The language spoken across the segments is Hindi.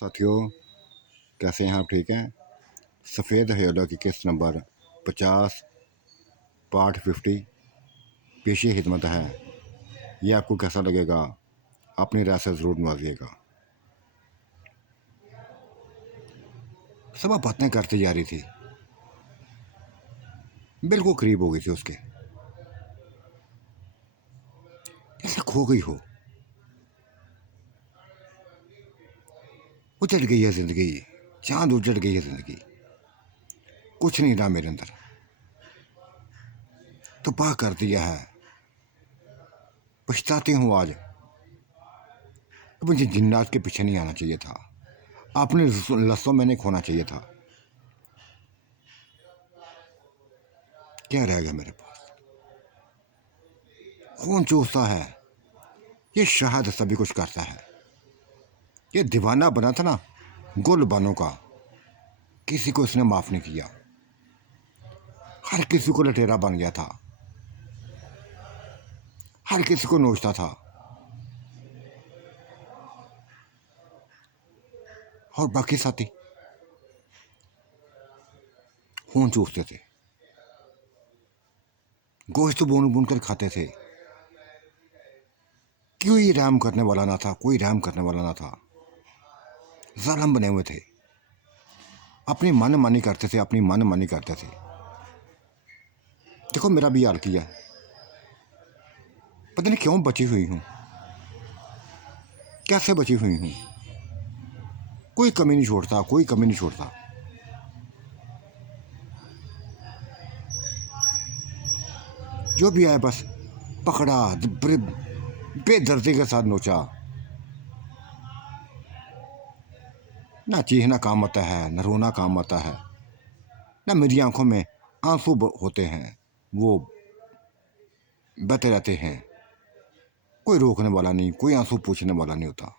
साथियों, कैसे हैं आप? ठीक हैं? सफ़ेद हयोला की किस्त नंबर 50 पार्ट 50 पेशी खिदमत है। ये आपको कैसा लगेगा? अपनी राय से ज़रूर नवाजिएगा। सब बातें करती जा रही थी, बिल्कुल करीब हो गई थी उसके, जैसे खो गई हो। उजड़ गई है ज़िंदगी, चांद उजड़ गई है ज़िंदगी, कुछ नहीं रहा मेरे अंदर, तबाह कर दिया है। पछताती हूँ आज, मुझे जिन्नात के पीछे नहीं आना चाहिए था, अपने लफ्ज़ों में नहीं खोना चाहिए था। क्या रह गया मेरे पास? खून चूसता है, ये शहद सभी कुछ करता है। ये दीवाना बना था ना गुल बानों का, किसी को इसने माफ़ नहीं किया, हर किसी को लटेरा बन गया था, हर किसी को नोचता था। और बाकी साथी खून चूसते थे, गोश्त भून भून कर खाते थे। कोई रहम करने वाला ना था, कोई रहम करने वाला ना था। जालिम बने हुए थे, अपनी मन मानी करते थे, अपनी मन मानी करते थे। देखो मेरा भी हाल किया, पता नहीं क्यों बची हुई हूँ, कैसे बची हुई हूँ। कोई कमी नहीं छोड़ता, कोई कमी नहीं छोड़ता। जो भी आए बस पकड़ा, बेदर्दी के साथ नोचा। ना चीखना काम आता है, न रोना काम आता है, ना मेरी आंखों में आंसू होते हैं, वो बहते रहते हैं। कोई रोकने वाला नहीं, कोई आंसू पूछने वाला नहीं होता।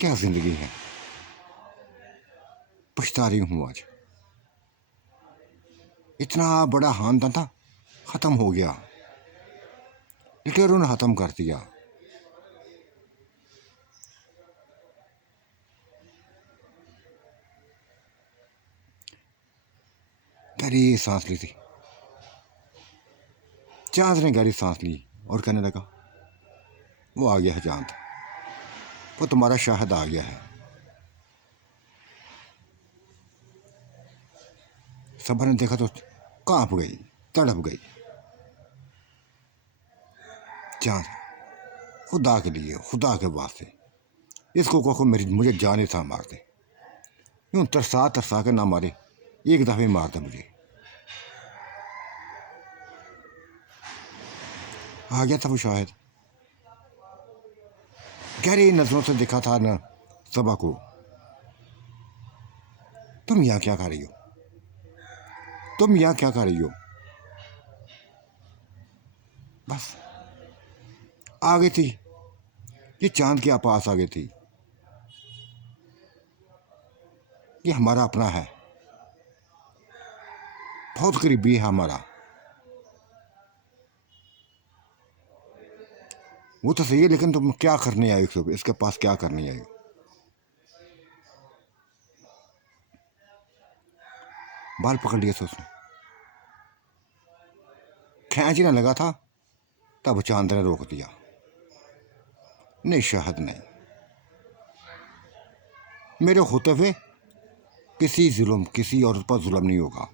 क्या जिंदगी है, पछता रही हूँ आज। इतना बड़ा खानदान था, खत्म हो गया, लुटेरों ने खत्म कर दिया। गहरी सांस ली थी, चांद ने गहरी सांस ली और कहने लगा, वो आ गया है चांद, वो तुम्हारा शाहिद आ गया है। सबर ने देखा तो कांप गई, तड़प गई। चांद, खुदा के लिए, खुदा के वास्ते इसको कहो मेरी मुझे जाने था मार दे। यूं तरसा तरसा के ना मारे, एक दफे मार दे मुझे। आ गया था वो शायद, गहरी नजरों से देखा था न सबा को। तुम यहाँ क्या कर रही हो? तुम यहाँ क्या कर रही हो? बस आ गई थी, ये चांद के पास आ गई थी। ये हमारा अपना है, बहुत करीबी है हमारा। वो तो सही है, लेकिन तुम क्या करने आई हो? इसके पास क्या करने आई हो? बाल पकड़ लिए थे उसने, खींचने लगा था, तब चांद ने रोक दिया। नहीं शहद नहीं, मेरे होते हुए किसी औरत पर जुल्म नहीं होगा,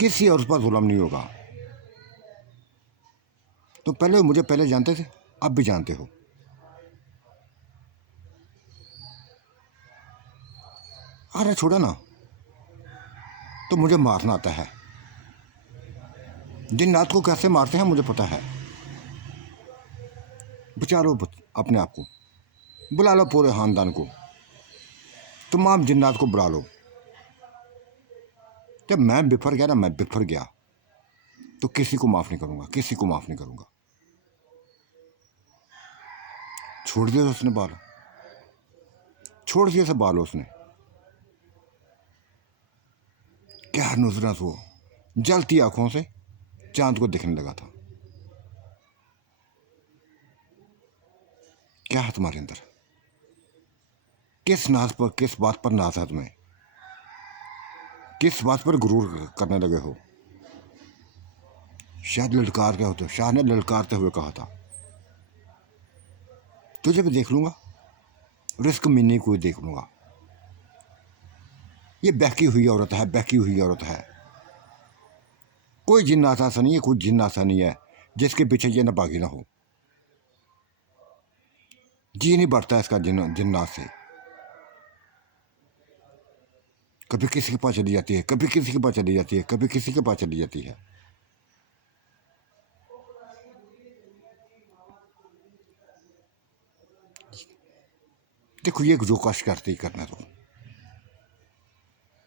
किसी औरत पर जुल्म नहीं होगा। तो पहले मुझे पहले जानते थे, अब भी जानते हो। अरे छोड़ा ना, तो मुझे मारना आता है। जिन्नात को कैसे मारते हैं मुझे पता है। बचा लो अपने आप को, बुला लो पूरे खानदान को, तमाम जिन्नात को बुला लो। जब मैं बिफर गया ना, मैं बिफर गया, तो किसी को माफ़ नहीं करूँगा, किसी को माफ़ नहीं करूँगा। छोड़ दिया उसने बाल, छोड़ दिया सब बाल उसने। क्या नजरा वो जलती आंखों से चांद को दिखने लगा था। क्या है तुम्हारे अंदर? किस नाज पर, किस बात पर नाज है तुम्हें? किस बात पर गुरूर करने लगे हो? शायद ललकार के होते, शाह ने ललकारते हुए कहा था, तुझे भी देख लूंगा, रिस्क मिन्नी को देख लूंगा। ये बहकी हुई औरत है, बहकी हुई औरत है। कोई जिन्नात ऐसा नहीं है, कोई जिन्न ऐसा नहीं है जिसके पीछे ये न भागी ना हो। जी नहीं बढ़ता इसका जिन्नात से। कभी किसी के पास चली जाती है, कभी किसी के पास चली जाती है, कभी किसी के पास चली जाती है। देखो ये जो कश करती करना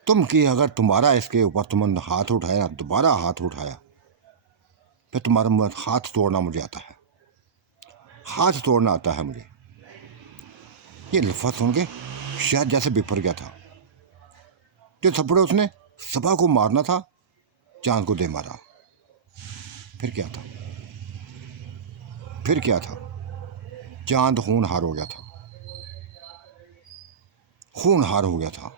तुम कि अगर तुम्हारा इसके ऊपर तुमने हाथ उठाया, दोबारा हाथ उठाया, फिर तुम्हारा हाथ तोड़ना मुझे आता है, हाथ तोड़ना आता है मुझे। ये लफ्ज़ सुन के शायद जैसे बिफर गया था। जो थप्पड़ उसने सबा को मारना था, चांद को दे मारा। फिर क्या था? फिर क्या था? चांद खूनहार हो गया था, खूनहार हो गया था।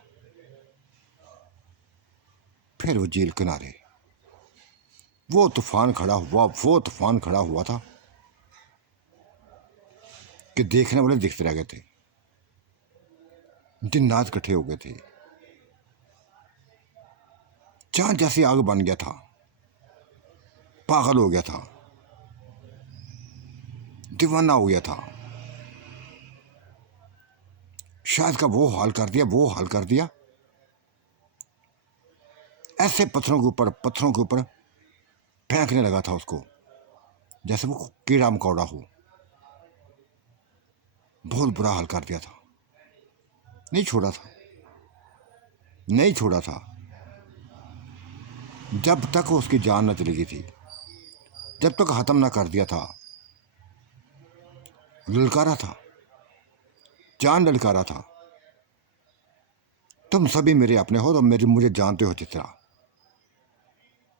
फिर वो झील किनारे वो तूफान खड़ा हुआ, वो तूफान खड़ा हुआ था कि देखने वाले दिखते रह गए थे, दिन रात इकट्ठे हो गए थे। चांद जैसे आग बन गया था, पागल हो गया था, दीवाना हो गया था। शायद का वो हाल कर दिया, वो हाल कर दिया। ऐसे पत्थरों के ऊपर फेंकने लगा था उसको, जैसे वो कीड़ा मकोड़ा हो। बहुत बुरा हाल कर दिया था। नहीं छोड़ा था, नहीं छोड़ा था, जब तक उसकी जान न चली गई थी, जब तक खत्म ना कर दिया था। ललकारा था, जान ललकारा था, तुम सभी मेरे अपने हो, तो मेरे मुझे जानते हो जिस तरह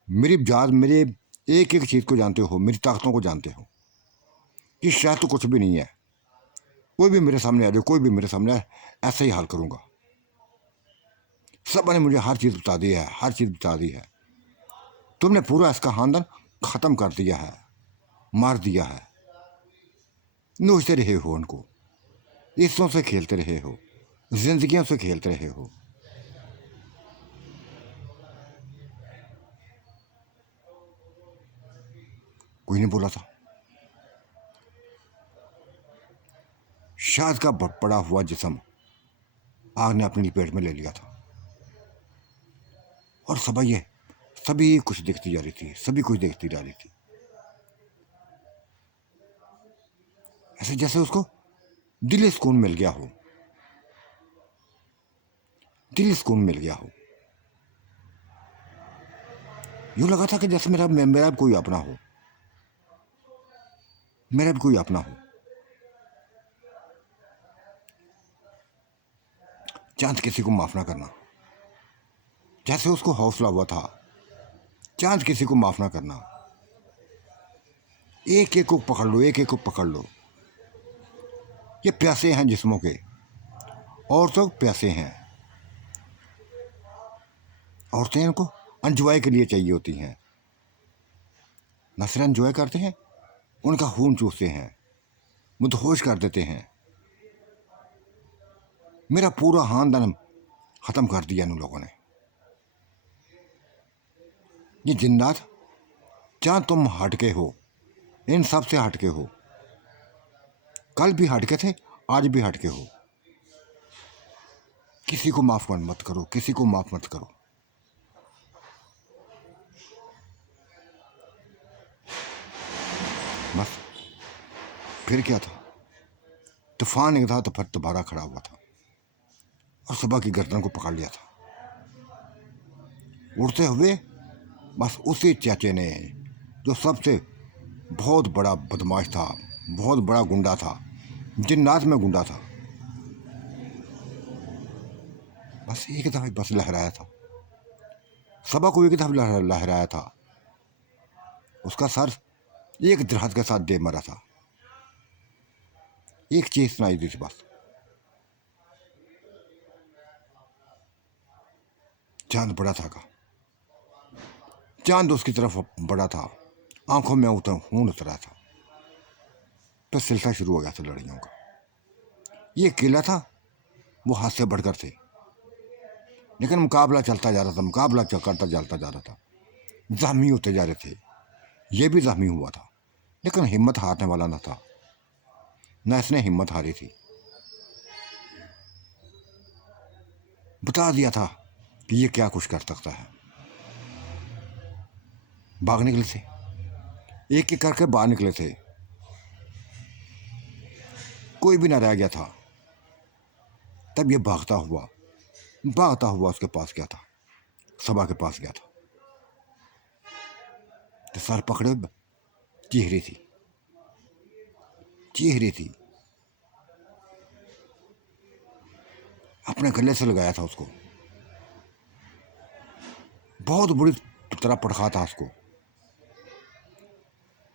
मेरी जात, मेरे एक एक चीज़ को जानते हो, मेरी ताकतों को जानते हो कि शायद तो कुछ भी नहीं है। कोई भी मेरे सामने आ जाए, कोई भी मेरे सामने आए, ऐसा ही हाल करूंगा। सब ने मुझे हर चीज़ बता दी है, हर चीज़ बता दी है। तुमने पूरा इसका खानदान ख़त्म कर दिया है, मार दिया है। नोचते रहे हो उनको, रिश्तों से खेलते रहे हो, जिंदगियों से खेलते रहे हो। कोई नहीं बोला था। शाद का पड़ा हुआ जिस्म आग ने अपनी लपेट में ले लिया था, और सभी कुछ देखती जा रही थी, सभी कुछ देखती जा रही थी। ऐसे जैसे उसको दिली सुकून मिल गया हो, दिली सुकून मिल गया हो। यूं लगा था कि जैसे मेरा भी कोई अपना हो, मेरा भी कोई अपना हो। चांद किसी को माफ ना करना, जैसे उसको हौसला हुआ था। चांद किसी को माफ ना करना, एक एक को पकड़ लो, एक एक को पकड़ लो। ये प्यासे हैं जिस्मों के, औरतों प्यासे हैं। औरतें इनको एंजॉय के लिए चाहिए होती हैं, न सिर्फ एंजॉय करते हैं, उनका खून चूसते हैं, मुदहोश कर देते हैं। मेरा पूरा खानदान ख़त्म कर दिया इन लोगों ने। ये जिन्नात, चांद तुम हटके हो, इन सब से हटके हो। कल भी हटके थे, आज भी हटके हो। किसी को माफ मत करो, किसी को माफ मत करो। बस फिर क्या था? तूफान एक था तो फिर दोबारा खड़ा हुआ था और सुबह की गर्दन को पकड़ लिया था। उड़ते हुए बस उसी चाचे ने, जो सबसे बहुत बड़ा बदमाश था, बहुत बड़ा गुंडा था, जिन्नात में गुंडा था, बस एक दफा बस लहराया था, सबा को एक दफा लहराया था। उसका सर एक दरख्त के साथ दे मरा था, एक चीज सुनाई दी थी बस। चांद बड़ा था का, चांद उसकी तरफ बड़ा था, आंखों में खून उतरा था। तो सिलसिला शुरू हो गया था लड़ाइयों का। ये किला था, वो हाथ से बढ़कर थे, लेकिन मुकाबला चलता जा रहा था, मुकाबला करता चलता जा रहा था। जख्मी होते जा रहे थे, ये भी जख्मी हुआ था, लेकिन हिम्मत हारने वाला न था, न इसने हिम्मत हारी थी। बता दिया था कि ये क्या कुछ कर सकता है। भाग निकले थे, एक एक करके बाहर निकले थे, कोई भी ना रह गया था। तब ये भागता हुआ उसके पास गया था, सबा के पास गया था। तो सर पकड़े, चीहरी थी, चीहरी थी, अपने गले से लगाया था उसको, बहुत बुरी तरह पटखा था उसको।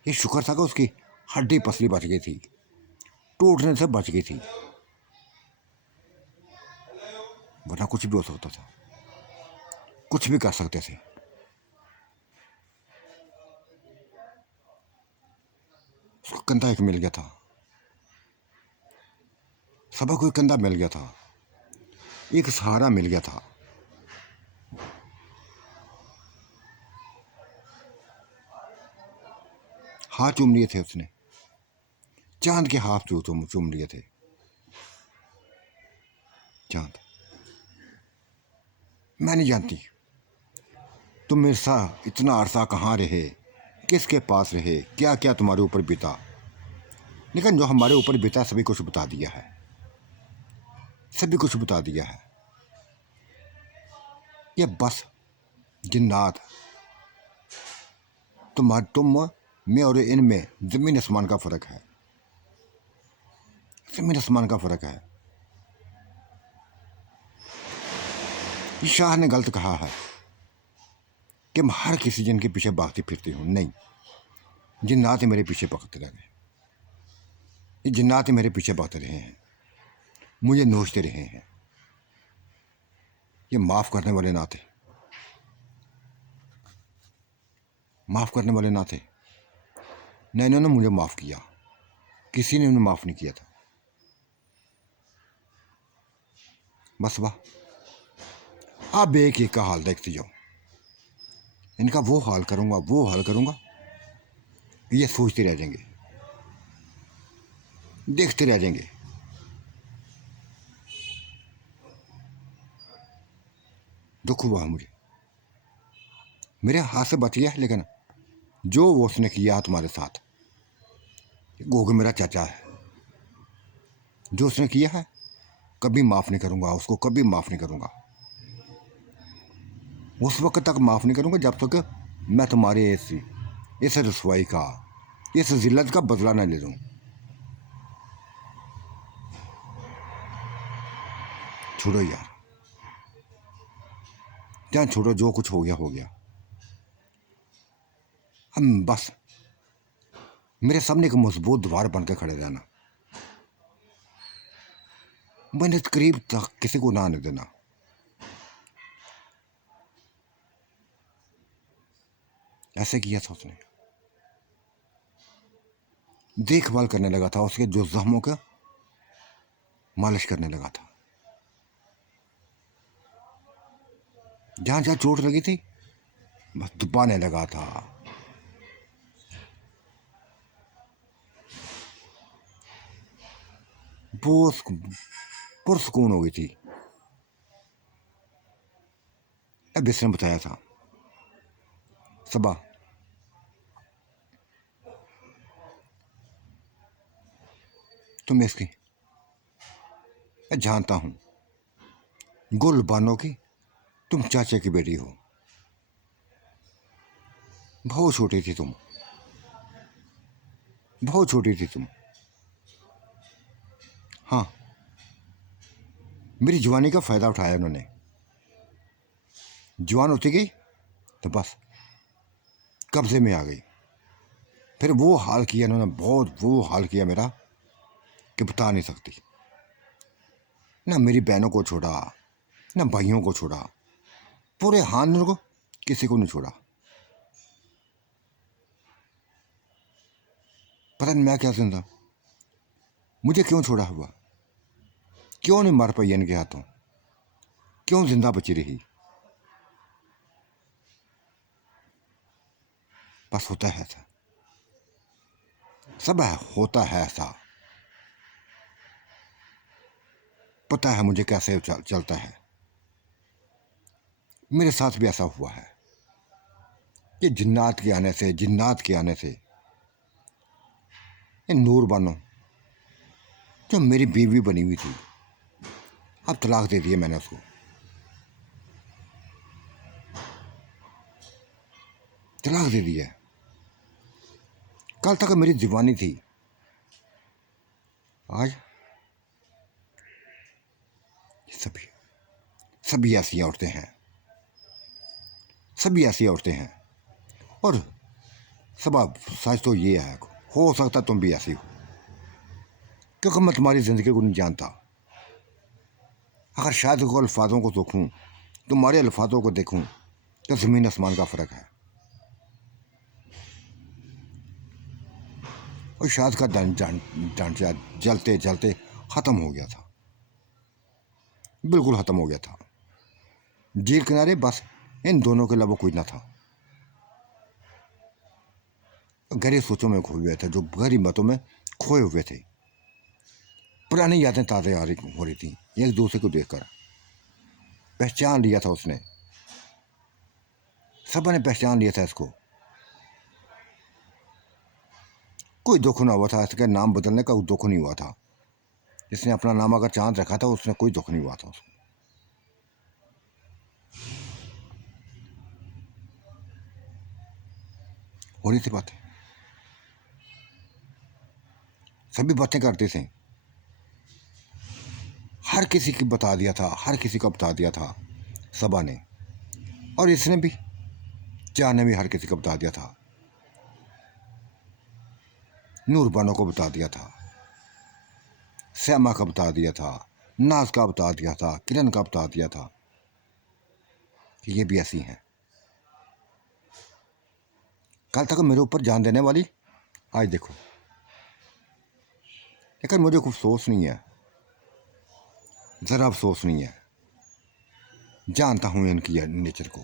ये शुक्र था कि उसकी हड्डी पसली बच गई थी, टूटने से बच गई थी, वरना कुछ भी हो सकता था, कुछ भी कर सकते थे। उसको कंधा एक मिल गया था, सबा को एक कंधा मिल गया था, एक सहारा मिल गया था। हाथ चूम लिए थे उसने, चांद के हाथ चूम लिए थे। चांद, मैं नहीं जानती तुम मेरे साथ इतना अरसा कहाँ रहे, किसके पास रहे, क्या क्या तुम्हारे ऊपर बीता, लेकिन जो हमारे ऊपर बीता सभी कुछ बता दिया है, सभी कुछ बता दिया है। ये बस जिन्नात, तुम में और इनमें जमीन आसमान का फर्क है, जमीन आसमान का फर्क है। शाह ने गलत कहा है कि मैं हर किसी जिन के पीछे भागती फिरती हूँ, नहीं, जिन्नात मेरे पीछे भागते रह गए, ये जिन्नात मेरे पीछे भागते रहे हैं, मुझे नोचते रहे हैं। ये माफ़ करने वाले ना थे, माफ़ करने वाले ना थे, न इन्होंने मुझे माफ़ किया, किसी ने उन्हें माफ़ नहीं किया था। बस वाह, आप एक एक का हाल देखते जाओ, इनका वो हाल करूँगा, ये सोचते रह जाएंगे, देखते रह जाएंगे। दुख हुआ मुझे, मेरे हाथ से बच गया, लेकिन जो वो उसने किया तुम्हारे साथ, गोग मेरा चाचा है, जो उसने किया है कभी माफ़ नहीं करूँगा उसको, कभी माफ़ नहीं करूँगा, उस वक्त तक माफ़ नहीं करूँगा जब तक मैं तुम्हारे इस रसवाई का, इस जिल्लत का बदला न ले लूँ। छोड़ो यार, क्या छोड़ो, जो कुछ हो गया। हम बस मेरे सामने एक मजबूत दीवार बन के खड़े रहना, मैंने करीब तक किसी को ना आने देना। ऐसे किया था उसने, देखभाल करने लगा था उसके जो जख्मों का, मालिश करने लगा था, जहाँ जहाँ चोट लगी थी बस दबाने लगा था। वो पुरसकून हो गई थी। अब इसने बताया था, सबा तुम इसकी, मैं जानता हूँ गुल बानो की तुम चाचा की बेटी हो, बहुत छोटी थी तुम, बहुत छोटी थी तुम। हाँ, मेरी जवानी का फ़ायदा उठाया उन्होंने, जवान होती गई तो बस कब्जे में आ गई। फिर वो हाल किया इन्होंने, बहुत वो हाल किया मेरा कि बता नहीं सकती। ना मेरी बहनों को छोड़ा, ना भाइयों को छोड़ा, पूरे खानदान को किसी को नहीं छोड़ा। पता नहीं मैं क्या जिंदा, मुझे क्यों छोड़ा हुआ, क्यों नहीं मर पाई इनके हाथों, क्यों जिंदा बची रही। बस होता है ऐसा, सब है, होता है ऐसा। पता है मुझे कैसे चलता है, मेरे साथ भी ऐसा हुआ है कि जिन्नात के आने से, जिन्नात के आने से, ये नूर बानो जो मेरी बीवी बनी हुई थी, अब तलाक दे दिया मैंने उसको, तलाक दे दिया। कल तक मेरी दीवानी थी, आज सभी सभी ऐसी औरतें हैं, सभी ऐसी औरतें हैं। और सबब सच तो ये है, हो सकता तुम भी ऐसी हो, क्योंकि मैं तुम्हारी ज़िंदगी को नहीं जानता। अगर शायद को अल्फाजों को देखूं, तुम्हारे अल्फाजों को देखूं, तो ज़मीन आसमान का फ़र्क है। और शायद का ढांचा जलते जलते ख़त्म हो गया था, बिल्कुल ख़त्म हो गया था। झील किनारे बस इन दोनों के अलावा कोई ना था। गहरी सोचों में खोए हुए थे, जो गहरी बातों में खोए हुए थे। पुरानी यादें ताज़ा हो रही थी एक दूसरे को देखकर। पहचान लिया था उसने, सब ने पहचान लिया था इसको। कोई दुख ना हुआ था, इसका नाम बदलने का दुख नहीं हुआ था। जिसने अपना नाम अगर चांद रखा था, उसने कोई दुख नहीं हुआ था उसको। हो रही थी बातें, सभी बातें करते थे, हर किसी की बता दिया था, हर किसी को बता दिया था सबा ने। और इसने भी, चार ने भी हर किसी को बता दिया था। नूरबानो को बता दिया था, श्यामा का बता दिया था, नाज का बता दिया था, किरण का बता दिया था कि ये भी ऐसी हैं। कल तक मेरे ऊपर जान देने वाली, आज देखो। लेकिन मुझे कुछ अफसोस नहीं है, ज़रा अफसोस नहीं है। जानता हूँ इनकी नेचर को,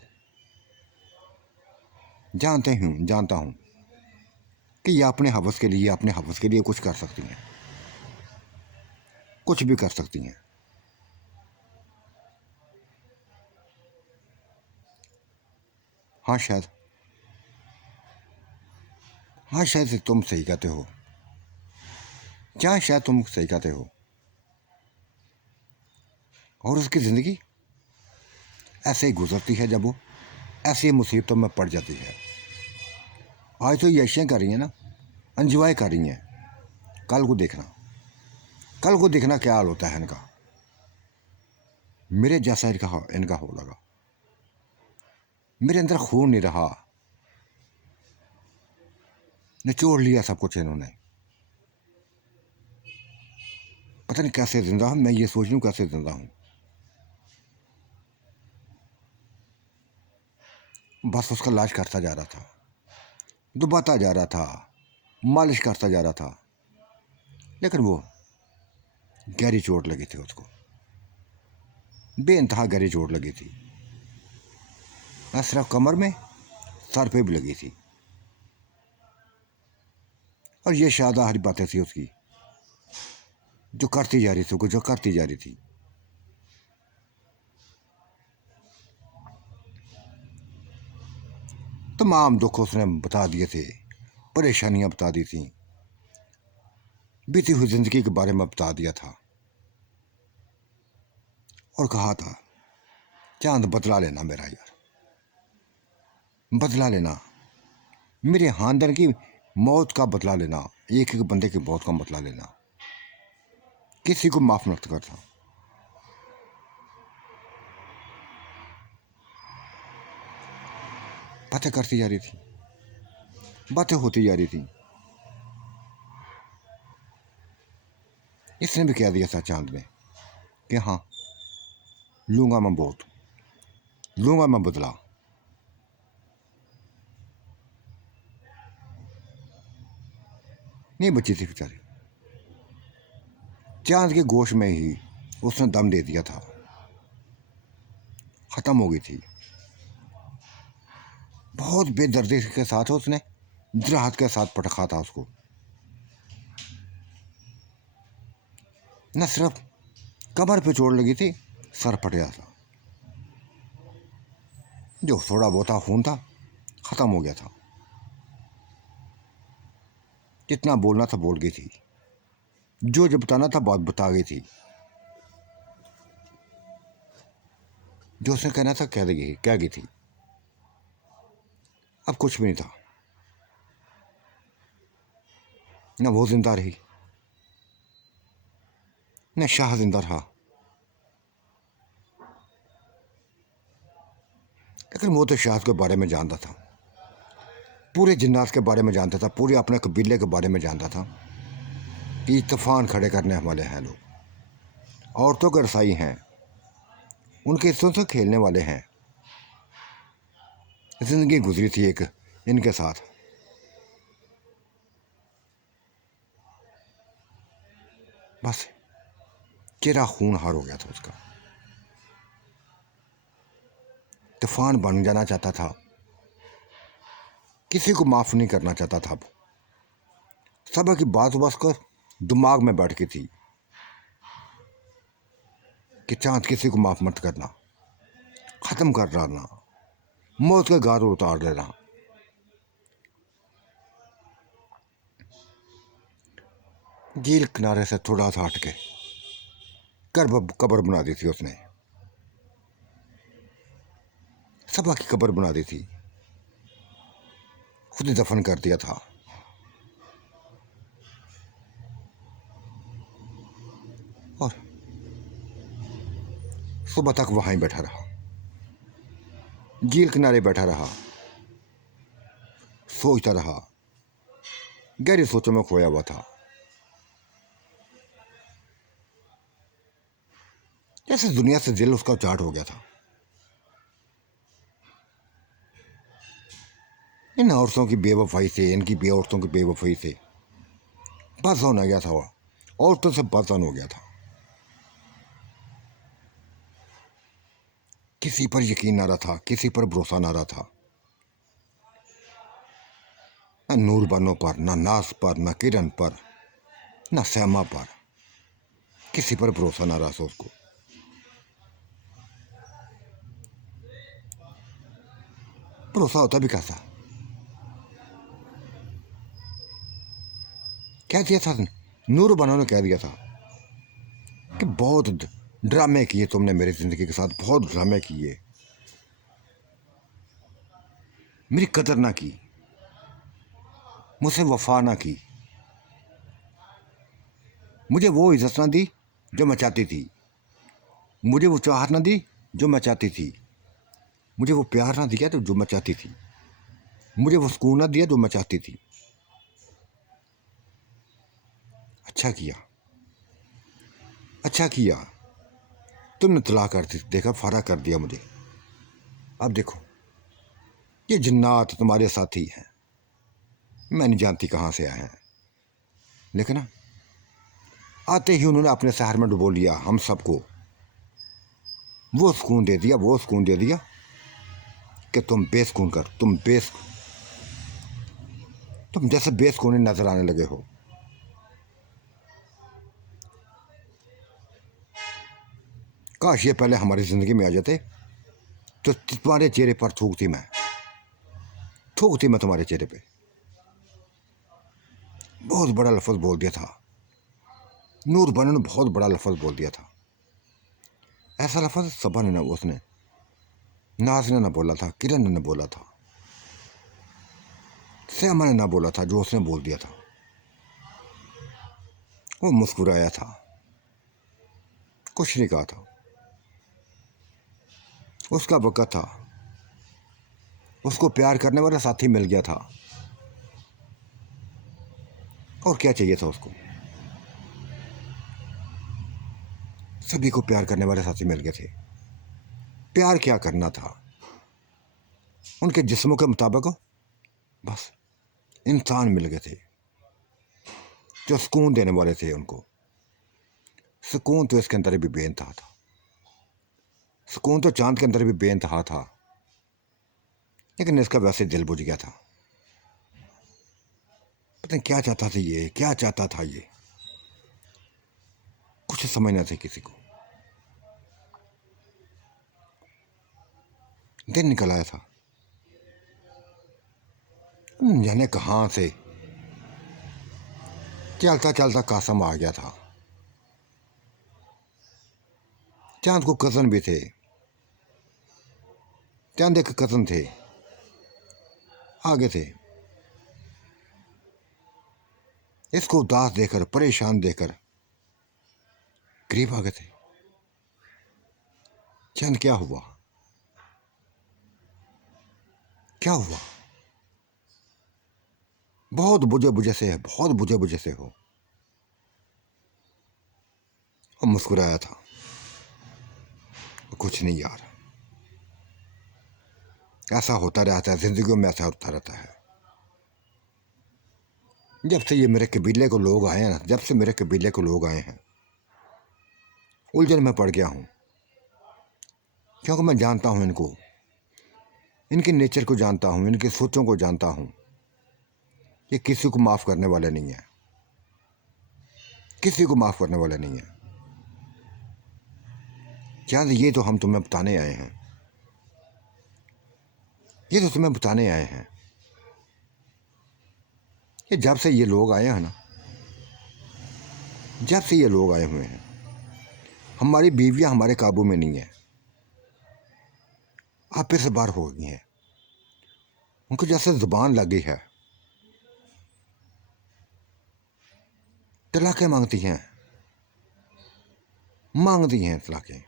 जानता हूँ कि ये अपने हवस के लिए, अपने हवस के लिए कुछ कर सकती हैं, कुछ भी कर सकती हैं। हाँ शायद, हाँ शायद तुम सही कहते हो, क्या शायद तुम सही कहते हो। और उसकी ज़िंदगी ऐसे ही गुजरती है जब वो ऐसी मुसीबतों में पड़ जाती है। आज तो ये ऐशियाँ कर रही हैं ना, एंजॉय कर रही हैं। कल को देखना, कल को देखना क्या हाल होता है इनका। मेरे जैसा इनका हो लगा, मेरे अंदर खून नहीं रहा, निचोड़ लिया सब कुछ इन्होंने। पता नहीं कैसे जिंदा हूँ मैं, ये सोच लूँ कैसे जिंदा हूँ। बस उसका इलाज करता जा रहा था, दुबाता जा रहा था, मालिश करता जा रहा था, लेकिन वो गहरी चोट लगी थी उसको, बेइंतहा गहरी चोट लगी थी। न सिर्फ कमर में, सर पे भी लगी थी। और ये शादाहारी बातें थी उसकी, जो करती जा रही थी, जो करती जा रही थी। तमाम दुख उसने बता दिए थे, परेशानियां बता दी थी, बीती हुई जिंदगी के बारे में बता दिया था। और कहा था चांद बदला लेना मेरा यार, बदला लेना, मेरे खानदान की मौत का बदला लेना, एक एक बंदे की मौत का बदला लेना, किसी को माफ मत करता। बातें करती जा रही थी, बातें होती जा रही थी। इसने भी कह दिया था चांद ने कि हाँ, लूँगा मैं बहुत, लूँगा मैं बदला। नहीं बची थी बेचारी, चांद के गोश में ही उसने दम दे दिया था, ख़त्म हो गई थी। बहुत बेदर्दी के साथ उसने जराहत के साथ पटखा था उसको। न सिर्फ कमर पे चोट लगी थी, सर फट गया था। जो थोड़ा बहुत खून था ख़त्म हो गया था। जितना बोलना था बोल गई थी, जो बताना था बात बता गई थी, जो उसने कहना था कह गई थी। अब कुछ भी नहीं था, न वो जिंदा रही, न शाह जिंदा रहा। लेकिन वो तो शाह के बारे में जानता था, पूरे जिन्नात के बारे में जानता था, पूरे अपने कबीले के बारे में जानता था कि तूफान खड़े करने वाले हैं लोग, औरतों के रसाई हैं, उनके हिस्सों से खेलने वाले हैं। जिंदगी गुजरी थी एक इनके साथ। बस चेहरा खून हार हो गया था उसका। तूफान बन जाना चाहता था, किसी को माफ़ नहीं करना चाहता था। अब सब की बात बस कर दिमाग में बैठ गई थी कि चांद किसी को माफ़ मत करना, ख़त्म कर डालना, मौत के गार उतार देना। झील किनारे से थोड़ा सा हट के कब्र बना दी थी उसने, सबा की कब्र बना दी थी, खुद ही दफन कर दिया था। और सुबह तक वहाँ ही बैठा रहा, झील किनारे बैठा रहा, सोचता रहा, गहरी सोचों में खोया हुआ था। जैसे दुनिया से दिल उसका चाट हो गया था। इन औरतों की बेवफाई से, इनकी औरतों की बेवफाई से बस होना गया था, वह औरतों से बदन हो गया था। किसी पर यकीन ना रहा था, किसी पर भरोसा ना रहा था, न नूर बानो पर, न नास पर, न किरण पर, न श्यामा पर, किसी पर भरोसा ना रहा था उसको। भरोसा होता भी कैसा, कह दिया था नूर बानो ने, कह दिया था कि बहुत ड्रामे किए तुमने मेरी ज़िंदगी के साथ, बहुत ड्रामे किए, मेरी कदर ना की, मुझसे वफा ना की, मुझे वो इज्जत ना दी जो मैं चाहती थी, मुझे वो चाहत ना दी जो मैं चाहती थी, मुझे वो प्यार ना दिया तो जो मैं चाहती थी, मुझे वो सुकून ना दिया जो मैं चाहती थी। अच्छा किया, अच्छा किया, तुमने तलाक कर दी, देखा फारा कर दिया मुझे। अब देखो ये जिन्नात तुम्हारे साथी हैं, मैं नहीं जानती कहाँ से आए हैं, लेकिन आते ही उन्होंने अपने शहर में डुबो लिया हम सबको। वो सुकून दे दिया, वो सुकून दे दिया कि तुम बेसुकून कर, तुम जैसे बेसुकून नजर आने लगे हो। काश ये पहले हमारी ज़िंदगी में आ जाते तो तुम्हारे चेहरे पर थूकती मैं तुम्हारे चेहरे पे। बहुत बड़ा लफ्ज़ बोल दिया था नूर बानो ने, बहुत बड़ा लफ्ज़ बोल दिया था। ऐसा लफ्ज़ सबा ने ना, उसने नाज ने ना बोला था, किरण ने ना बोला था, श्यामा ने ना बोला था, जो उसने बोल दिया था। वो मुस्कुराया था, कुछ नहीं कहा था। उसका वक़्त था, उसको प्यार करने वाला साथी मिल गया था, और क्या चाहिए था उसको। सभी को प्यार करने वाले साथी मिल गए थे। प्यार क्या करना था, उनके जिस्मों के मुताबिक बस इंसान मिल गए थे जो सुकून देने वाले थे। उनको सुकून तो इसके अंदर भी बेइंतहा था, सुकून तो चांद के अंदर भी बेइंतहा था, लेकिन इसका वैसे दिल बुझ गया था। पता नहीं क्या चाहता था ये, क्या चाहता था ये, कुछ समझ ना थे किसी को। दिन निकल आया था, जाने कहाँ से चलता चलता कासम आ गया था। चांद को कज़न भी थे, चांद के कज़न थे, आगे थे। इसको उदास देकर, परेशान देकर करीब आ गए थे। चांद क्या हुआ, क्या हुआ? बहुत बुझे बुझे से है, बहुत बुझे बुझे से हो। और मुस्कुराया था, कुछ नहीं यार, ऐसा होता रहता है जिंदगी में, ऐसा होता रहता है। जब से ये मेरे कबीले को लोग आए हैं ना, जब से मेरे कबीले को लोग आए हैं, उलझन में पड़ गया हूँ। क्योंकि मैं जानता हूँ इनको, इनके नेचर को जानता हूँ, इनकी सोचों को जानता हूँ। ये किसी को माफ़ करने वाले नहीं है, किसी को माफ़ करने वाले नहीं है। चांद ये तो हम तुम्हें बताने आए हैं, ये तो तुम्हें बताने आए हैं। ये जब से ये लोग आए हैं ना, जब से ये लोग आए हुए हैं, हमारी बीवियां हमारे काबू में नहीं है, आपे से बाहर हो गई हैं। उनको जैसे जुबान लग गई है, तलाक़ें मांगती हैं, मांगती हैं तलाक़ें।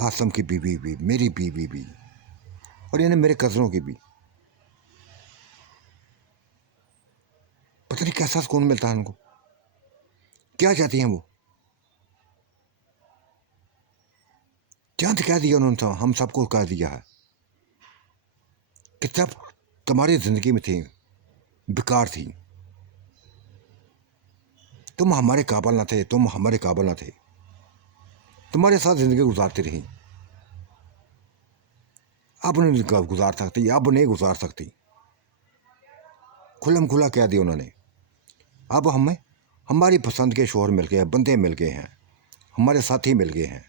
आसम की बीवी भी, मेरी बीवी भी, और इन्हें मेरे कज़नों की भी। पता नहीं कैसा सुकून मिलता है उनको, क्या चाहती हैं वो। चांद कह दिया उन्होंने, तो हम सबको कह दिया है कि जब तुम्हारी ज़िंदगी में थी, बेकार थी, तुम हमारे काबिल ना थे, तुम हमारे काबिल ना थे, तुम्हारे साथ ज़िंदगी गुजारती रही। अब नहीं गुजार सकती, अब नहीं गुजार सकती, खुलम खुला कह दिया उन्होंने। अब हमें हमारी पसंद के शोहर मिल गए, बंदे मिल गए हैं, हमारे साथी मिल गए हैं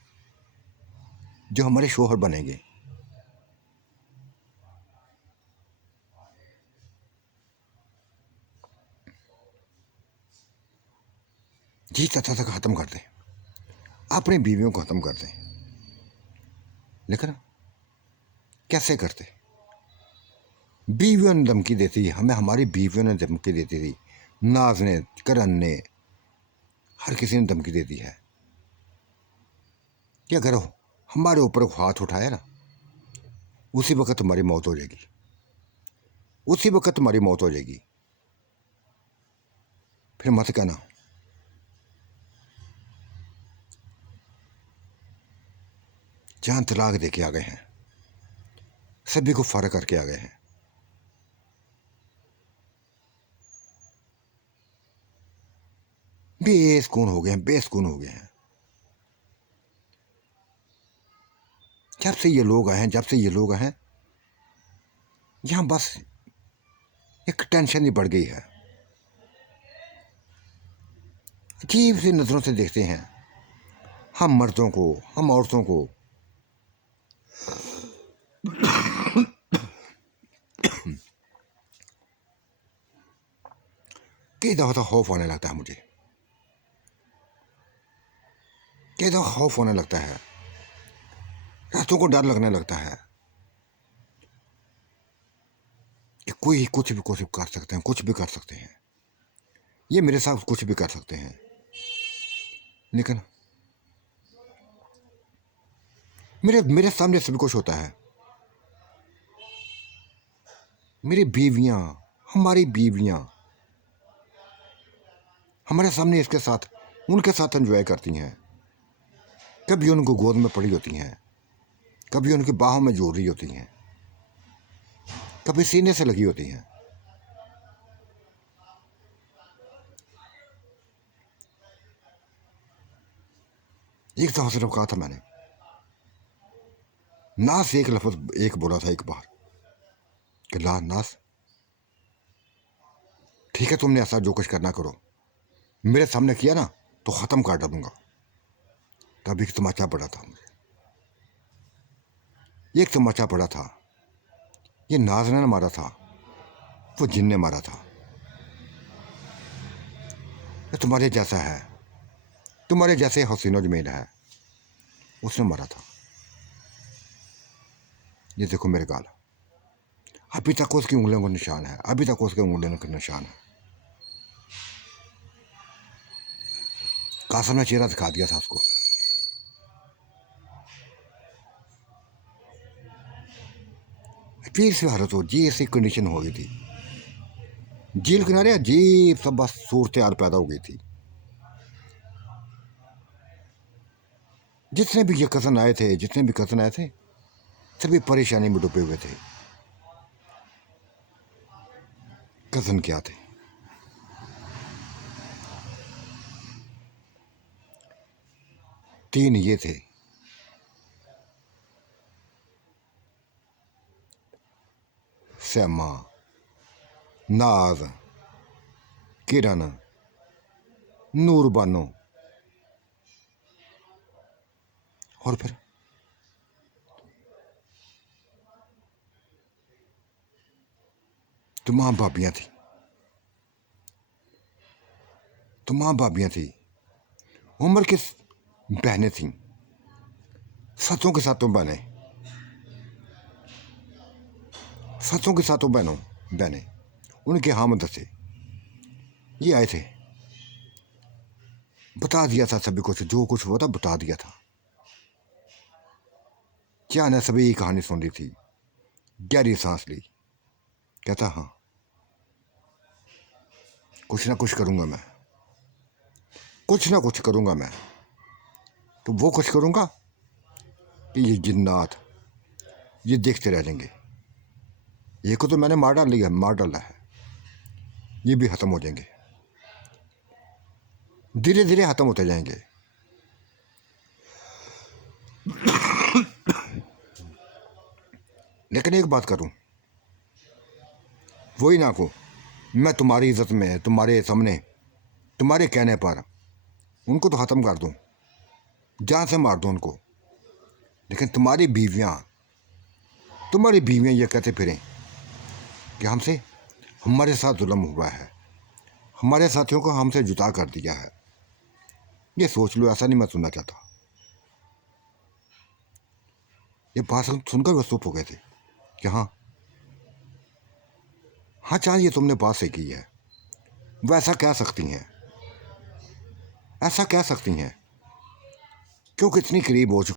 जो हमारे शोहर बनेंगे। जी चाहता था ख़त्म कर दें, अपनी बीवियों को ख़त्म कर दें, लेकिन कैसे करते? बीवियों ने धमकी देती थी हमें, हमारी बीवियों ने धमकी देती थी, नाज ने, करण ने, हर किसी ने धमकी दे दी है कि अगर हमारे ऊपर हाथ उठाया ना, उसी वक्त तुम्हारी मौत हो जाएगी, उसी वक्त तुम्हारी मौत हो जाएगी। फिर मत कहना। जहां तलाक दे के आ गए हैं, सभी को फारग करके आ गए हैं। बेसुकून हो गए हैं, बेसुकून हो गए हैं। जब से ये लोग आए हैं, जब से ये लोग आए हैं, यहाँ बस एक टेंशन ही बढ़ गई है। अजीब सी नज़रों से देखते हैं हम मर्दों को, हम औरतों को। कई दफ़ा तो खौफ आने लगता है मुझे, कई दफ़ा खौफ होने लगता है, रातों को डर लगने लगता है कि कोई कुछ भी कर सकते हैं, कुछ भी कर सकते हैं, ये मेरे साथ कुछ भी कर सकते हैं। लेकिन मेरे मेरे सामने सभी कुछ होता है। मेरी बीवियाँ, हमारी बीवियाँ हमारे सामने इसके साथ उनके साथ एंजॉय करती हैं, कभी उनको गोद में पड़ी होती हैं, कभी उनकी बाहों में जोड़ रही होती हैं, कभी सीने से लगी होती हैं। एक दफा सिर्फ कहा था मैंने, नास एक लफ्ज एक बोला था एक बार कि ला नास, ठीक है तुमने ऐसा जो कुछ करना करो, मेरे सामने किया ना तो ख़त्म कर डालूंगा। तभी एक तमाचा पड़ा था मुझे, एक तमाचा पड़ा था। ये नाज ने मारा था, वो जिन ने मारा था। ये तुम्हारे जैसा है, तुम्हारे जैसे हसीनो जमील है, उसने मारा था। ये देखो मेरे गाल, अभी तक उसकी उंगलियों का निशान है, अभी तक उसके उंगलियों का निशान है। कासम ने चेहरा दिखा दिया था उसको। फिर से हालत हो जी, ऐसी कंडीशन हो गई थी। झील किनारे अजीब सब बस सूरत हाल पैदा हो गई थी। जितने भी ये कज़न आए थे, जितने भी कज़न आए थे, सभी परेशानी में डूबे हुए थे। कज़न क्या थे? तीन ये थे, सैमा, नाज, किरण, नूर बानो, और फिर तमाम भाभियाँ थी, तमाम भाभियाँ थी। उम्र की बहनें थीं, सातों के सातों बहनें, सातों के सातों बहनें उनके हामद थे। ये आए थे, बता दिया था सभी कुछ, जो कुछ हुआ था बता दिया था। क्या ने सभी कहानी सुन ली थी, गहरी सांस ली, कहता हाँ कुछ ना कुछ करूँगा मैं, कुछ ना कुछ करूँगा मैं। तो वो कुछ करूँगा कि ये जिन्नात ये देखते रह जाएंगे। ये को तो मैंने मार डाला है, ये भी ख़त्म हो जाएंगे, धीरे धीरे ख़त्म होते जाएंगे। लेकिन एक बात करूं, वही ना को मैं तुम्हारी इज्जत में, तुम्हारे सामने, तुम्हारे कहने पर उनको तो ख़त्म कर दूं, जान से मार दूं उनको। लेकिन तुम्हारी बीवियां ये कहते फिरें कि हमारे साथ जुल्म हुआ है, हमारे साथियों को हमसे जुदा कर दिया है। ये सोच लो, ऐसा नहीं मैं सुनना चाहता। ये बात सुनकर वो चुप हो गए थे कि हाँ हाँ चाहे ये तुमने बात सही की है, वो ऐसा कह सकती हैं, ऐसा कह सकती हैं क्योंकि इतनी करीब हो चुकी